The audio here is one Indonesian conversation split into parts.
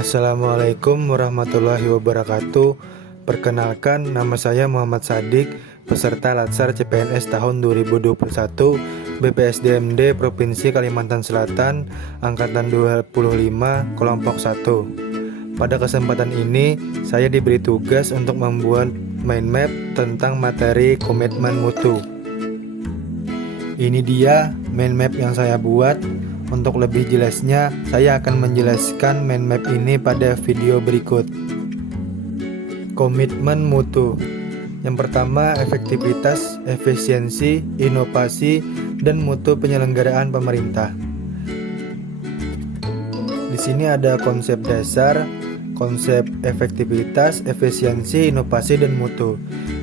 Assalamualaikum warahmatullahi wabarakatuh. Perkenalkan, nama saya Muhammad Sadik, peserta Latsar CPNS tahun 2021 BPSDMD Provinsi Kalimantan Selatan, Angkatan 25, Kelompok 1. Pada kesempatan ini, saya diberi tugas untuk membuat mind map tentang materi komitmen mutu. Ini dia mind map yang saya buat. Untuk lebih jelasnya, saya akan menjelaskan mind map ini pada video berikut. Komitmen mutu. Yang pertama, efektivitas, efisiensi, inovasi, dan mutu penyelenggaraan pemerintah. Di sini ada konsep dasar, konsep efektivitas, efisiensi, inovasi, dan mutu.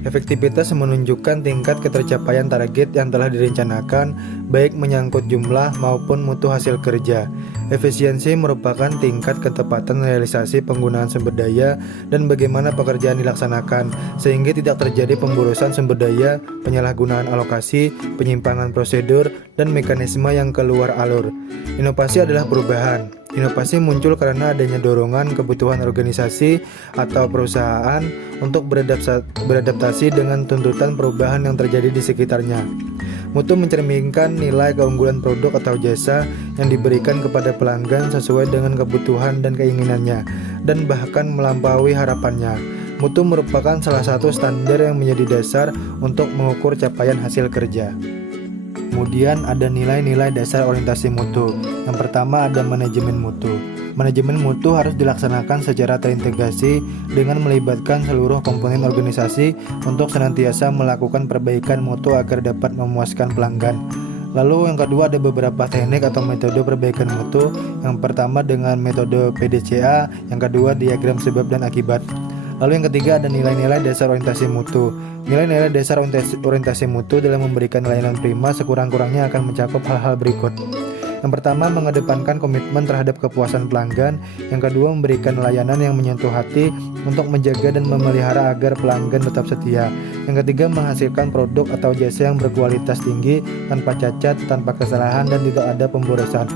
Efektivitas menunjukkan tingkat ketercapaian target yang telah direncanakan, baik menyangkut jumlah maupun mutu hasil kerja. Efisiensi merupakan tingkat ketepatan realisasi penggunaan sumber daya dan bagaimana pekerjaan dilaksanakan, sehingga tidak terjadi pemborosan sumber daya, penyalahgunaan alokasi, penyimpangan prosedur, dan mekanisme yang keluar alur. Inovasi adalah perubahan. Inovasi muncul karena adanya dorongan kebutuhan organisasi atau perusahaan untuk beradaptasi dengan tuntutan perubahan yang terjadi di sekitarnya. Mutu mencerminkan nilai keunggulan produk atau jasa yang diberikan kepada pelanggan sesuai dengan kebutuhan dan keinginannya, dan bahkan melampaui harapannya. Mutu merupakan salah satu standar yang menjadi dasar untuk mengukur capaian hasil kerja. Kemudian ada nilai-nilai dasar orientasi mutu. Yang pertama ada manajemen mutu. Manajemen mutu harus dilaksanakan secara terintegrasi dengan melibatkan seluruh komponen organisasi untuk senantiasa melakukan perbaikan mutu agar dapat memuaskan pelanggan. Lalu yang kedua ada beberapa teknik atau metode perbaikan mutu. Yang pertama dengan metode PDCA, yang kedua diagram sebab dan akibat. Lalu yang ketiga ada nilai-nilai dasar orientasi mutu. Nilai-nilai dasar orientasi mutu dalam memberikan layanan prima sekurang-kurangnya akan mencakup hal-hal berikut. Yang pertama, mengedepankan komitmen terhadap kepuasan pelanggan. Yang kedua, memberikan layanan yang menyentuh hati untuk menjaga dan memelihara agar pelanggan tetap setia. Yang ketiga, menghasilkan produk atau jasa yang berkualitas tinggi, tanpa cacat, tanpa kesalahan, dan tidak ada pemborosan.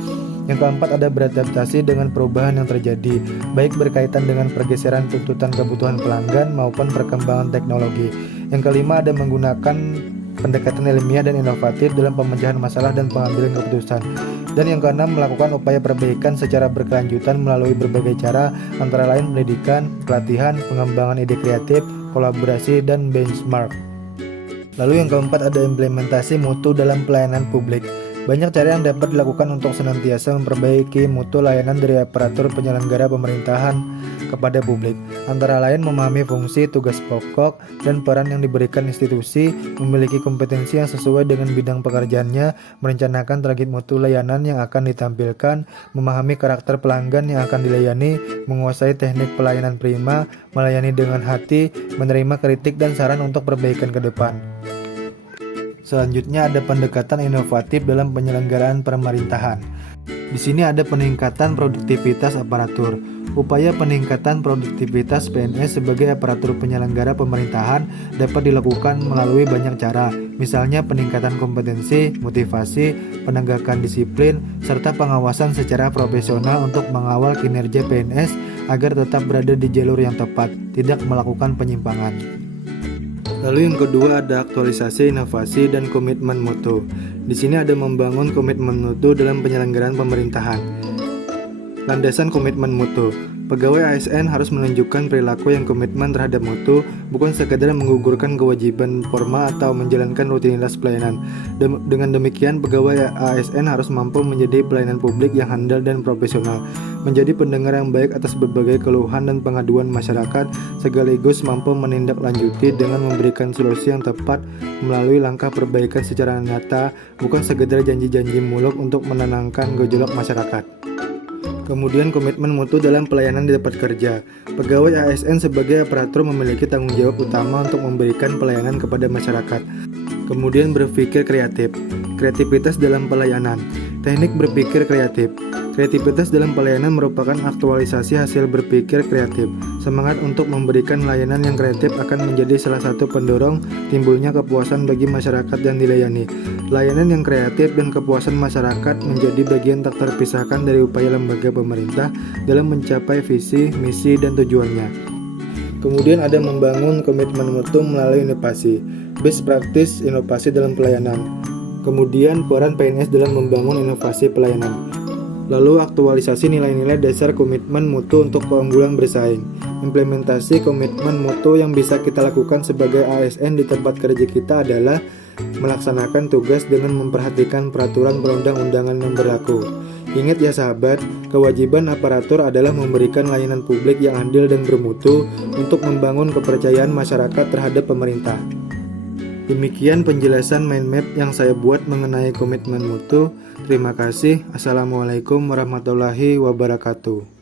Yang keempat ada beradaptasi dengan perubahan yang terjadi, baik berkaitan dengan pergeseran tuntutan kebutuhan pelanggan maupun perkembangan teknologi. Yang kelima ada menggunakan pendekatan ilmiah dan inovatif dalam pemecahan masalah dan pengambilan keputusan. Dan yang keenam melakukan upaya perbaikan secara berkelanjutan melalui berbagai cara, antara lain pendidikan, pelatihan, pengembangan ide kreatif, kolaborasi, dan benchmark. Lalu yang keempat ada implementasi mutu dalam pelayanan publik. Banyak cara yang dapat dilakukan untuk senantiasa memperbaiki mutu layanan dari aparatur penyelenggara pemerintahan kepada publik, antara lain memahami fungsi, tugas pokok, dan peran yang diberikan institusi, memiliki kompetensi yang sesuai dengan bidang pekerjaannya, merencanakan target mutu layanan yang akan ditampilkan, memahami karakter pelanggan yang akan dilayani, menguasai teknik pelayanan prima, melayani dengan hati, menerima kritik dan saran untuk perbaikan ke depan. Selanjutnya ada pendekatan inovatif dalam penyelenggaraan pemerintahan. Di sini ada peningkatan produktivitas aparatur. Upaya peningkatan produktivitas PNS sebagai aparatur penyelenggara pemerintahan dapat dilakukan melalui banyak cara, misalnya peningkatan kompetensi, motivasi, penegakan disiplin, serta pengawasan secara profesional untuk mengawal kinerja PNS agar tetap berada di jalur yang tepat, tidak melakukan penyimpangan. Lalu yang kedua ada aktualisasi, inovasi, dan komitmen mutu. Di sini ada membangun komitmen mutu dalam penyelenggaraan pemerintahan. Landasan komitmen mutu. Pegawai ASN harus menunjukkan perilaku yang komitmen terhadap mutu, bukan sekadar menggugurkan kewajiban formal atau menjalankan rutinitas pelayanan. Dengan demikian, pegawai ASN harus mampu menjadi pelayanan publik yang handal dan profesional, menjadi pendengar yang baik atas berbagai keluhan dan pengaduan masyarakat, sekaligus mampu menindaklanjuti dengan memberikan solusi yang tepat melalui langkah perbaikan secara nyata, bukan sekadar janji-janji muluk untuk menenangkan gejolak masyarakat. Kemudian komitmen mutu dalam pelayanan di tempat kerja. Pegawai ASN sebagai aparatur memiliki tanggung jawab utama untuk memberikan pelayanan kepada masyarakat. Kemudian berpikir kreatif. Kreativitas dalam pelayanan. Teknik berpikir kreatif. Kreativitas dalam pelayanan merupakan aktualisasi hasil berpikir kreatif. Semangat untuk memberikan layanan yang kreatif akan menjadi salah satu pendorong timbulnya kepuasan bagi masyarakat yang dilayani. Layanan yang kreatif dan kepuasan masyarakat menjadi bagian tak terpisahkan dari upaya lembaga pemerintah dalam mencapai visi, misi, dan tujuannya. Kemudian ada membangun komitmen mutu melalui inovasi, best practice inovasi dalam pelayanan. Kemudian peran PNS dalam membangun inovasi pelayanan. Lalu aktualisasi nilai-nilai dasar komitmen mutu untuk keunggulan bersaing. Implementasi komitmen mutu yang bisa kita lakukan sebagai ASN di tempat kerja kita adalah melaksanakan tugas dengan memperhatikan peraturan perundang-undangan yang berlaku. Ingat ya sahabat, kewajiban aparatur adalah memberikan layanan publik yang adil dan bermutu untuk membangun kepercayaan masyarakat terhadap pemerintah. Demikian penjelasan mind map yang saya buat mengenai komitmen mutu. Terima kasih. Assalamualaikum warahmatullahi wabarakatuh.